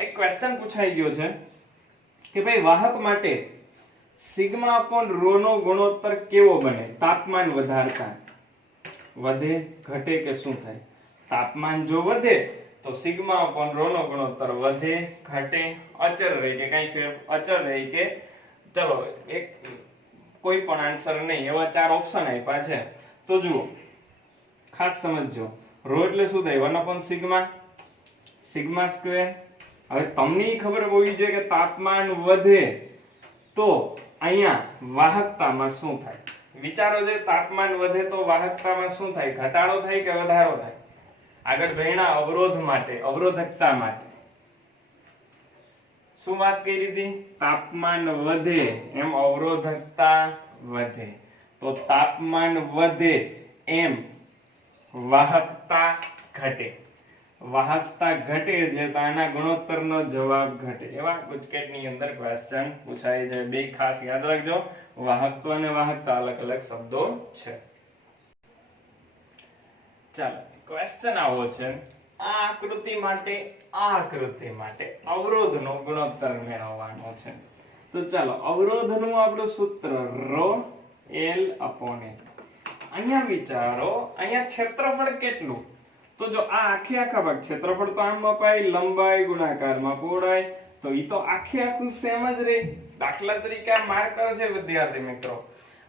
એક ક્વેશ્ચન પૂછાઈ ગયો છે કે ભાઈ વાહક માટે સિગ્મા અપોન રો નો ગુણોત્તર કેવો બને તાપમાન વધતા? વધે, ઘટે કે શું થાય? તાપમાન જો વધે તો સિગ્મા અપોન રો નો ગુણોત્તર વધે, ઘટે, અચળ રહે કે કઈ ફેર અચળ રહે કે ચલો એક કોઈ પણ આન્સર નહીં, એવા 4 ઓપ્શન આપ્યા છે. તો જુઓ ખાસ સમજજો, રો એટલે શું થાય? 1 અપોન સિગ્મા, સિગ્મા સ્ક્વેર. હવે તમને ખબર હોવી જોઈએ કે તાપમાન વધે તો અહીંયા વાહકતામાં શું થાય? વિચારો છે તાપમાન વધે તો વાહકતામાં શું થાય? ઘટાડો થાય કે વધારો થાય? આગળ ભણ્યા અવરોધ માટે, અવરોધકતા માટે શું વાત કરી હતી? તાપમાન વધે એમ અવરોધકતા વધે, તો તાપમાન વધે એમ વાહકતા ઘટે. વાહકતા ઘટે છે તો આના ગુણોત્તરનો જવાબ ઘટે. એવા ગુજકેટની અંદર ક્વેશ્ચન પૂછાય છે. બે ખાસ યાદ રાખજો, વાહકત્વ અને વાહકતા અલગ અલગ શબ્દો છે. ચાલો ક્વેશ્ચન આવો છે, આ આકૃતિ માટે આ આકૃતિ માટે અવરોધનો ગુણોત્તર મેળવવાનો છે. તો ચાલો અવરોધનું આપણું સૂત્ર ρ L અપોન A. અહીંયા વિચારો, અહીંયા ક્ષેત્રફળ કેટલું? તો જો આ આખા ભાગ ક્ષેત્રફળ તો આમ મપાય, લંબાઈ ગુણાકારમાં પહોળાઈ, તો ઈ તો આખું સેમ જ રહે. દાખલા તરીકે આ માર્કર છે વિદ્યાર્થી મિત્રો,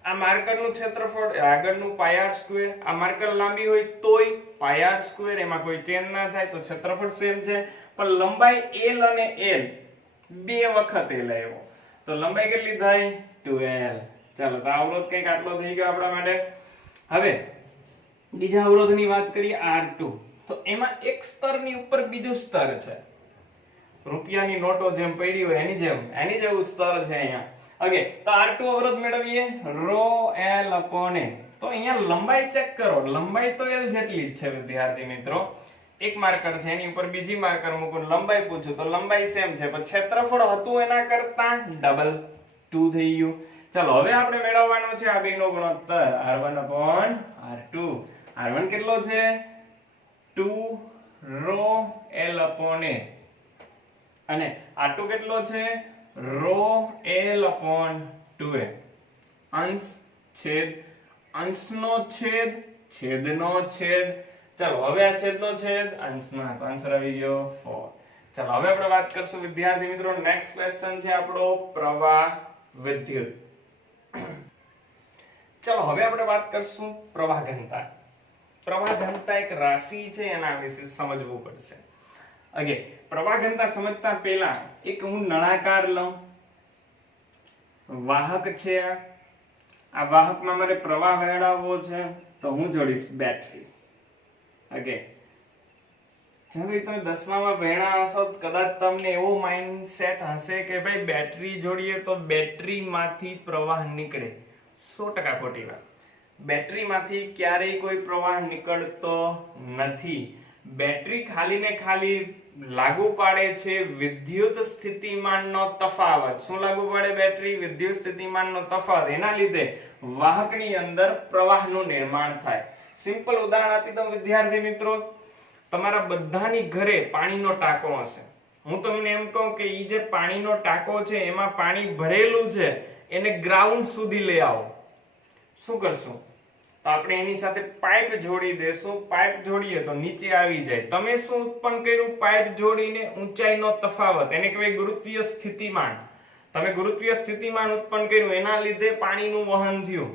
આ માર્કરનું ક્ષેત્રફળ આગળનું પાય સ્ક્વેર, આ માર્કર લાંબી હોય તોય પાય સ્ક્વેર, એમાં કોઈ ચેન્જ ના થાય તો ક્ષેત્રફળ સેમ છે. પણ લંબાઈ L અને L બે વખત L આવ્યો તો લંબાઈ કેટલી થાય? 2L. ચાલો તો અવરોધ કંઈક આટલો થઈ ગયો આપણા માટે. હવે બીજા અવરોધની વાત કરીએ R2. તો એમાં એક સ્તરની ઉપર બીજું સ્તર છે, રૂપિયાની નોટો જેમ પડી હોય એની જેવું સ્તર છે અહીંયા. ઓકે, તો R2 અવરોધ મેળવીએ ρ L અપોન A. તો અહીંયા લંબાઈ ચેક કરો, લંબાઈ તો L જેટલી જ છે વિદ્યાર્થી મિત્રો. એક માર્કર છે એની ઉપર બીજી માર્કર મૂકું, લંબાઈ પૂછું તો લંબાઈ સેમ છે, પણ ક્ષેત્રફળ હતું એના કરતા ડબલ 2 થઈ ગયું. ચલો હવે આપણે મેળવવાનો છે આ બેનો ગુણોત્તર R1 અપોન R2. R1 કેટલો છે? 2 ρ L અપોન A. અને R2 કેટલો છે? ρ L અપોન 2A. અંશ છેદ, અંશનો છેદ, છેદનો છેદ. ચલો હવે આ છેદનો છેદ અંશમાં, તો આન્સર આવી ગયો 4. ચલો હવે આપણે વાત કરશું વિદ્યાર્થી મિત્રો, નેક્સ્ટ ક્વેશ્ચન છે આપણો પ્રવાહ વિદ્યુત. ચલો હવે આપણે વાત કરશું પ્રવાહ ઘનતા. પ્રવાહ ઘનતા એક રાશિ છે, એના વિશે સમજવું પડશે. ઓકે, પ્રવાહ ઘનતા સમજતા પહેલા એક હું નળાકાર લઉં, વાહક છે આ વાહકમાં મારે પ્રવાહ વહેડાવવો છે તો હું જોડીશ બેટરી. ઓકે, જો તમે 10માં ભણ્યા હશો કદાચ તમને એવો માઇન્ડસેટ હશે કે ભાઈ બેટરી જોડીએ તો બેટરીમાંથી પ્રવાહ નીકળે. 100% ખોટી વાત. બેટરીમાંથી ક્યારેય કોઈ પ્રવાહ નીકળતો નથી. બેટરી ખાલી ને ખાલી લાગુ પાડે છે વિદ્યુત સ્થિતિમાનનો તફાવત. શું લાગુ પાડે બેટરી? વિદ્યુત સ્થિતિમાનનો તફાવત. એના લીધે વાહકની અંદર પ્રવાહનું નિર્માણ થાય. સિમ્પલ ઉદાહરણ આપી દઉં વિદ્યાર્થી મિત્રો, તમારા બધાની ઘરે પાણીનો ટાંકો હશે. હું તમને એમ કહું કે ઈ જે પાણીનો ટાંકો છે એમાં પાણી ભરેલું છે, એને ગ્રાઉન્ડ સુધી લઈ આવો, શું કરશું? તો આપણે એની સાથે પાઇપ જોડી દેશું. પાઇપ જોડીએ તો નીચે આવી જાય. તમે શું ઉત્પન્ન કર્યું? પાઇપ જોડીને ઊંચાઈનો તફાવત, એને કહેવાય ગુરુત્વીય સ્થિતિમાન. તમે ગુરુત્વીય સ્થિતિમાન ઉત્પન્ન કર્યું, એના લીધે પાણીનું વહન થયું.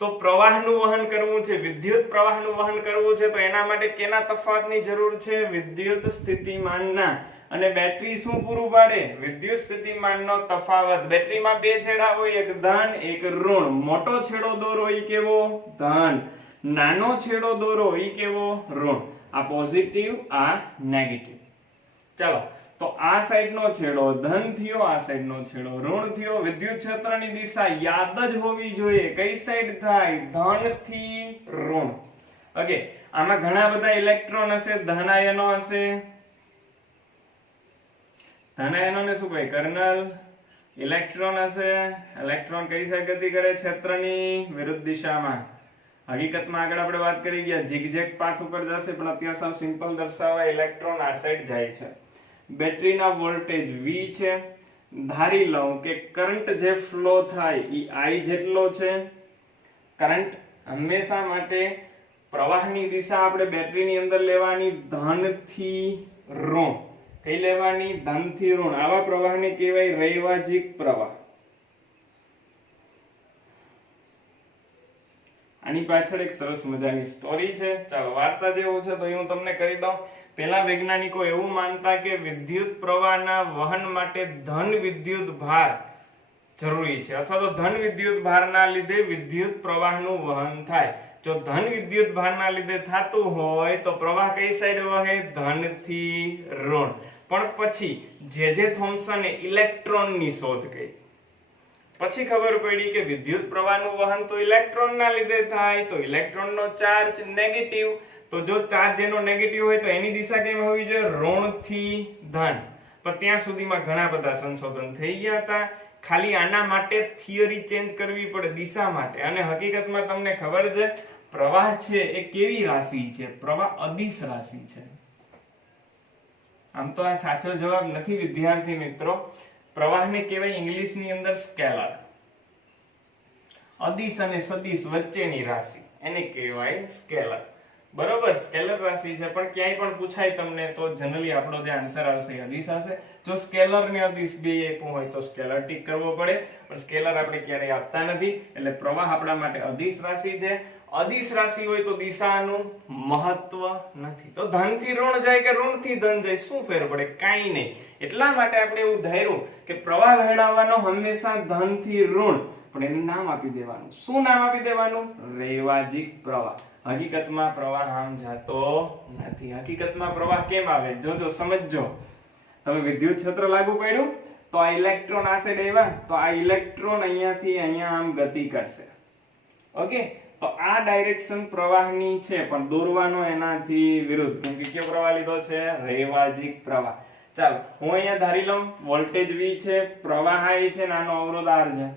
તો પ્રવાહનું વહન કરવું છે, વિદ્યુત પ્રવાહનું વહન કરવું છે, તો એના માટે કેના તફાવતની જરૂર છે? વિદ્યુત સ્થિતિમાનના. અને બેટરી શું પૂરું પાડે? વિદ્યુત સ્થિતિમાનનો તફાવત. બેટરીમાં બે છેડા હોય, એક ધન એક ઋણ. મોટો છેડો દોરો ઈ કેવો? ધન. નાનો છેડો દોરો ઈ કેવો? ઋણ. આ પોઝિટિવ, આ નેગેટિવ. ચાલો, તો આ સાઈડનો છેડો ધન થયો, આ સાઈડનો છેડો ઋણ થયો. વિદ્યુત ક્ષેત્રની દિશા યાદ જ હોવી જોઈએ. કઈ સાઈડ થાય? ધન થી ઋણ. ઓકે, આમાં ઘણા બધા ઇલેક્ટ્રોન હશે, ધનાયનો હશે. ધનાયનોને શું કહે? કર્નલ. ઇલેક્ટ્રોન હશે. ઇલેક્ટ્રોન કઈ સાઈડ ગતિ કરે? ક્ષેત્રની વિરુદ્ધ દિશામાં. હકીકતમાં આગળ આપણે વાત કરી ગયા ઝિગઝેગ પાથ ઉપર જશે, પણ અત્યારે સાવ સિમ્પલ દર્શાવવા ઇલેક્ટ્રોન આ સાઈડ જાય છે. બેટરીના વોલ્ટેજ V છે. ધારી લઉં કે કરંટ જે ફ્લો થાય ઈ I જેટલો છે. કરંટ હંમેશા માટે પ્રવાહની દિશા આપણે બેટરીની અંદર લેવાની ધન થી ઋણ. કઈ લેવાની? ધન થી ઋણ. આવા પ્રવાહને કહેવાય રૈવાજિક પ્રવાહ. આની પાછળ એક સરસ મજાની સ્ટોરી છે. ચાલો, વાર્તા જેવું છે તો હું તમને કહી દઉં. પહેલા વૈજ્ઞાનિકો એવું માનતા કે વિદ્યુત પ્રવાહના વહન માટે ધન વિદ્યુત ભાર જરૂરી છે, અથવા તો ધન વિદ્યુત ભારના લીધે વિદ્યુત પ્રવાહનું વહન થાય. જો ધન વિદ્યુત ભારના લીધે થતું હોય તો પ્રવાહ કઈ સાઈડ વહે? ધન થી ઋણ. પણ પછી જે થોમ્સને ઇલેક્ટ્રોનની શોધ કરી. પછી ખબર પડી કે વિદ્યુત પ્રવાહનું વહન તો ઇલેક્ટ્રોનના લીધે થાય, તો ઇલેક્ટ્રોનનો ચાર્જ નેગેટિવ. તો જો ચાર્જ જેનો નેગેટિવ હોય તો એની દિશા કેમ હોવી જોઈએ? ઋણ થી ધન. પણ ત્યાં સુધીમાં ઘણા બધા સંશોધન થઈ ગયા હતા. ખાલી આના માટે થિયરી ચેન્જ કરવી પડે, દિશા માટે. અને હકીકતમાં તમને ખબર છે પ્રવાહ છે એ કેવી રાશિ છે? પ્રવાહ અદિશ રાશિ છે. આમ તો આ સાચો જવાબ નથી વિદ્યાર્થી મિત્રો. પ્રવાહને કહેવાય ઇંગ્લિશની અંદર સ્કેલર. અદિશ અને સદિશ વચ્ચેની રાશિ એને કહેવાય સ્કેલર. બરોબર, સ્કેલર રાશિ છે. પણ ક્યાંય પણ પૂછાય તમને તો જનરલી આપણો જે આન્સર આવશે એ અદિશ હશે. જો સ્કેલર ને અદિશ બે આપ્યું હોય તો સ્કેલર ટીક કરવો પડે, પણ સ્કેલર આપણે ક્યારેય આપતા નથી. એટલે પ્રવાહ આપણા માટે અદિશ રાશિ છે. અદિશ રાશિ હોય તો દિશાનું મહત્વ નથી. તો ધન થી ઋણ જાય કે ઋણ થી ધન જાય, શું ફેર પડે? કાંઈ નહીં. એટલા માટે આપણે એવું ધાર્યું કે પ્રવાહ વહેડાવવાનો હંમેશા ધન થી ઋણ, પણ એને નામ આપી દેવાનું. શું નામ આપી દેવાનું? રૈવાજિક પ્રવાહ. હકીકતમાં પ્રવાહ આમ જાતો નથી. હકીકતમાં પ્રવાહ કેમ આવે? જોજો, સમજજો. તમે વિદ્યુત ક્ષેત્ર લાગુ પડ્યું તો આ ઇલેક્ટ્રોન આ સાઈડ આવ્યા, તો આ ઇલેક્ટ્રોન અહીંયાથી અહીંયા આમ ગતિ કરશે. ઓકે, તો આ ડાયરેક્શન પ્રવાહની છે, પણ દોરવાનો એનાથી વિરુદ્ધ. કેમ કે કયો પ્રવાહ લીધો છે? રૈવાજિક પ્રવાહ. ચાલો, હું અહીંયા ધારી લઉં વોલ્ટેજ V છે, પ્રવાહ I છે, નાનો અવરોધ R છે.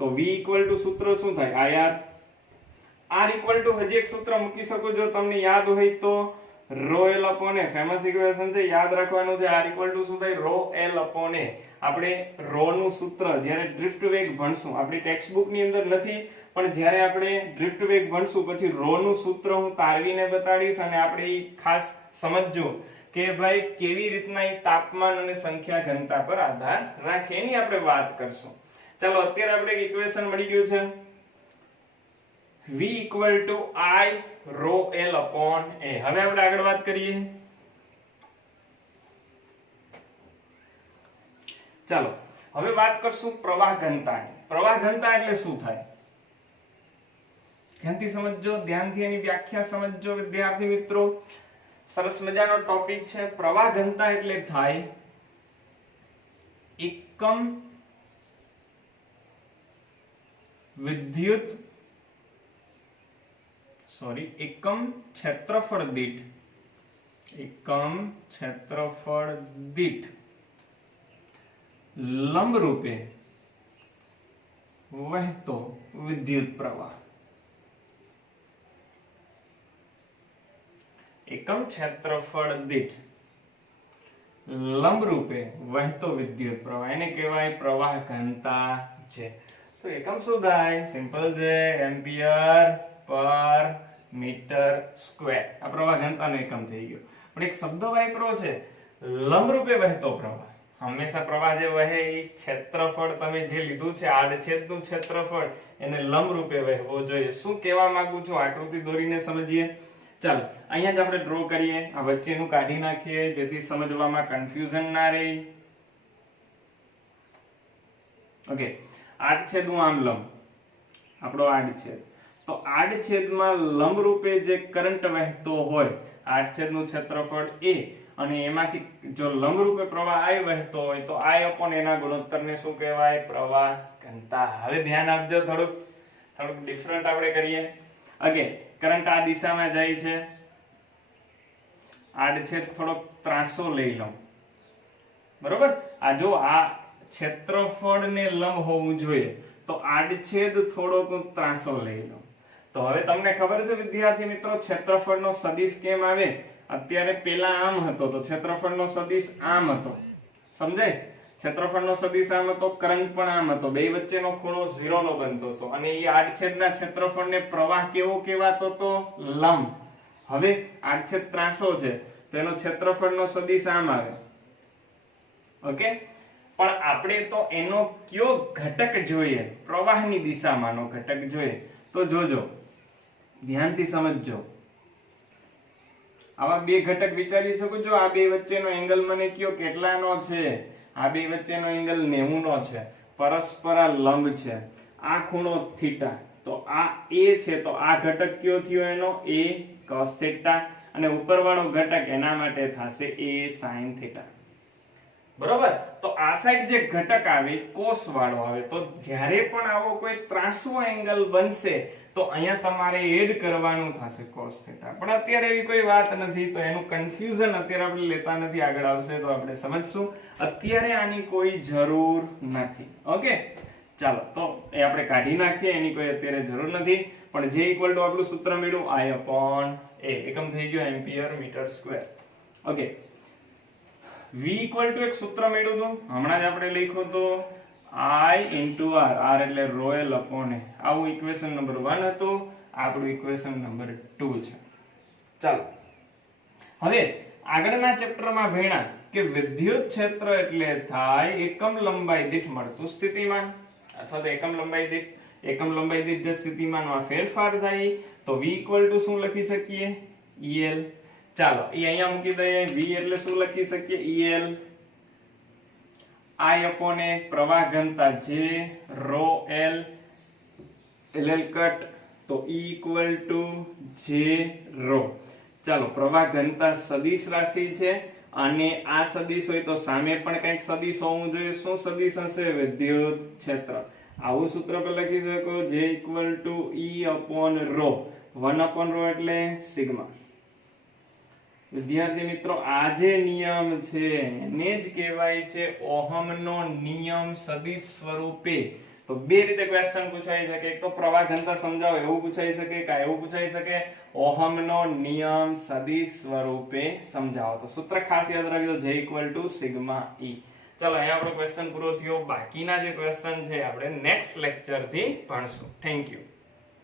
તો V ઇક્વલ ટુ સૂત્ર શું થાય? IR. R ઇક્વલ ટુ હજી એક સૂત્ર મૂકી શકો જો તમને યાદ હોય તો, rho L upon A. Famous equation છે, યાદ રાખવાનું છે. R ઇક્વલ ટુ શું થાય? Rho L upon A. આપણે રો નું સૂત્ર જ્યારે ડ્રિફ્ટ વેગ ભણશું, આપણી ટેક્સ્ટ બુક ની અંદર નથી, પણ જ્યારે આપણે ડ્રિફ્ટ વેગ ભણશું પછી રો નું સૂત્ર હું તારવીને બતાડીશ. અને આપણે ઈ ખાસ સમજજો કે ભાઈ કેવી રીતના ઈ તાપમાન અને સંખ્યા ઘનતા પર આધાર રાખે, એની આપણે વાત કરશું. ચાલો, અત્યારે આપણે એક ઇક્વેશન મળી ગયું છે. V equal to I rho L upon A. હવે આપણે આગળ વાત કરીએ. ચાલો, હવે વાત કરશું પ્રવાહ ઘનતાની. પ્રવાહ ઘનતા એટલે શું થાય? ધ્યાનથી સમજજો, ધ્યાનથી એની વ્યાખ્યા સમજજો વિદ્યાર્થી મિત્રો. સરસ મજાનો ટોપિક છે. પ્રવાહ ઘનતા એટલે થાય એકમ વિદ્યુત એકમ ક્ષેત્રફળ દીઠ લંબ રૂપે વહેતો વિદ્યુત પ્રવાહ. એકમ ક્ષેત્રફળ દીઠ લંબ રૂપે વહેતો વિદ્યુત પ્રવાહ એને કહેવાય પ્રવાહ ઘનતા છે. તો એકમ શું થાય? સિમ્પલ છે, એમ્પિયર પર મીટર સ્ક્વેર. આ પ્રવાહ ઘનતાનો એકમ થઈ ગયો. પણ એક શબ્દ વાપરો છે, લંબ રૂપે વહેતો પ્રવાહ. હંમેશા પ્રવાહ જે વહે એ ક્ષેત્રફળ તમે જે લીધું છે આડછેદનું ક્ષેત્રફળ એને લંબ રૂપે વહેવો જોઈએ. શું કહેવા માંગુ છું આકૃતિ દોરીને સમજીએ. ચાલો અહીંયા જ આપણે ડ્રો કરીએ, આ વચ્ચેનું કાઢી નાખીએ જેથી સમજવામાં કન્ફ્યુઝન ના રહે. ઓકે, આડછેદનું આમ લંબ આપણો આડછેદ, તો આડછેદમાં લંબ રૂપે જે કરંટ વહેતો હોય આડછેદનું ક્ષેત્રફળ એ, અને એમાંથી જો લંબ રૂપે પ્રવાહ I વહેતો હોય તો I upon એના ગુણોત્તરને શું કહેવાય? પ્રવાહ ઘનતા. હવે ધ્યાન આપજો, થોડુંક ડિફરન્ટ આપણે કરીએ. અગેન કરંટ આ દિશામાં જાય છે, આડછેદ થોડોક ત્રાસો લઈ લો, બરોબર. આ જો આ ક્ષેત્રફળને લંબ હોવું જોઈએ તો આડછેદ થોડોક ત્રાસો લઈ લો. તો હવે તમને ખબર છે વિદ્યાર્થી મિત્રો ક્ષેત્રફળનો સદિશ કેમ આવે? અત્યારે પેલા આમ હતો તો ક્ષેત્રફળનો સદિશ આમ હતો, સમજાય? ક્ષેત્રફળનો સદિશ આમ હતો, કરંટ પણ આમ હતો, બે વચ્ચેનો ખૂણો 0 નો બનતો હતો, અને એ આડછેદના ક્ષેત્રફળને પ્રવાહ કેવો કહેવાતો હતો? લંબ. હવે આડછેદ ત્રાસો છે તો એનો ક્ષેત્રફળનો સદિશ આમ આવે. ઓકે, પણ આપણે તો એનો કયો ઘટક જોઈએ? પ્રવાહની દિશામાંનો ઘટક જોઈએ. તો જોજો, ધ્યાનથી સમજજો. આવા બે ઘટક વિચારી શકો છો. આ બે વચ્ચેનો એંગલ મને કયો કેટલાનો છે? આ બે વચ્ચેનો એંગલ 90 નો છે, પરસ્પર લંબ છે. આ ખૂણો થીટા, તો આ a છે, તો આ ઘટક કયો થયો એનો? a cos થીટા, અને ઉપરવાળો ઘટક એના માટે થશે a sin થીટા. બરોબર. તો આ સાઈડ જે ઘટક આવે કોસ વાળો આવે, તો જ્યારે પણ આવો કોઈ ત્રાંસો એંગલ બનશે તો અહીંયા તમારે એડ કરવાનું થશે cos થીટા. પણ અત્યારે એવી કોઈ વાત નથી, તો એનું કન્ફ્યુઝન અત્યારે આપણે લેતા નથી, આગળ આવશે તો આપણે સમજશું. અત્યારે આની કોઈ જરૂર નથી. ઓકે, ચાલો તો એ આપણે કાઢી નાખીએ, એની કોઈ અત્યારે જરૂર નથી. પણ જે ઇક્વલ ટુ આપણું સૂત્ર મળ્યું I upon a, એકમ થઈ ગયો ampere metre square. Okay, v equal to એક સૂત્ર મળ્યું હતું, હમણાં જ આપણે લખ્યું હતું I into r, r એટલે રોયલ અપોન a. આવું ઇક્વેશન નંબર 1 હતું, આપણું ઇક્વેશન નંબર 2 છે. ચાલો હવે આગળના ચેપ્ટરમાં ભણ્યા કે વિદ્યુત ક્ષેત્ર એટલે થાય એકમ લંબાઈ દીઠ મળતું સ્થિતિમાન, અથવા તો એકમ લંબાઈ દીઠ જે સ્થિતિમાનમાં ફેરફાર થાય તો v ઇક્વલ ટુ શું લખી શકીએ? el. ચાલો એ અહીંયા મૂકી દઈએ. v એટલે શું લખી શકીએ? el. I upon a પ્રવાહ ઘનતા J rho L LL cut, તો E equal to J rho. ચાલો પ્રવાહ ઘનતા સદિશ રાશિ છે, અને આ સદિશ હોય તો સામે પણ કંઈક સદિશ હોવું જોઈએ. શું સદિશ હશે? વિદ્યુત ક્ષેત્ર. આવું સૂત્ર પર લખી શકો J equal to E upon rho. 1 upon rho એટલે સિગ્મા. વિદ્યાર્થી મિત્રો આ જે નિયમ છે એને જ કહેવાય છે ઓહમનો નિયમ સદિશ સ્વરૂપે. તો બે રીતે ક્વેશ્ચન પૂછાઈ શકે, એક તો પ્રવાહ ઘનતા સમજાવો એવું પૂછાઈ શકે, કે એવું પૂછાઈ શકે ઓહમનો નિયમ સદિશ સ્વરૂપે સમજાવો. તો સૂત્ર ખાસ યાદ રાખજો J equal to sigma E. ચલો અહીંયા આપણો ક્વેશ્ચન પૂરો થયો. બાકીના જે ક્વેશ્ચન છે આપણે નેક્સ્ટ લેક્ચર થી ભણશું. Thank you.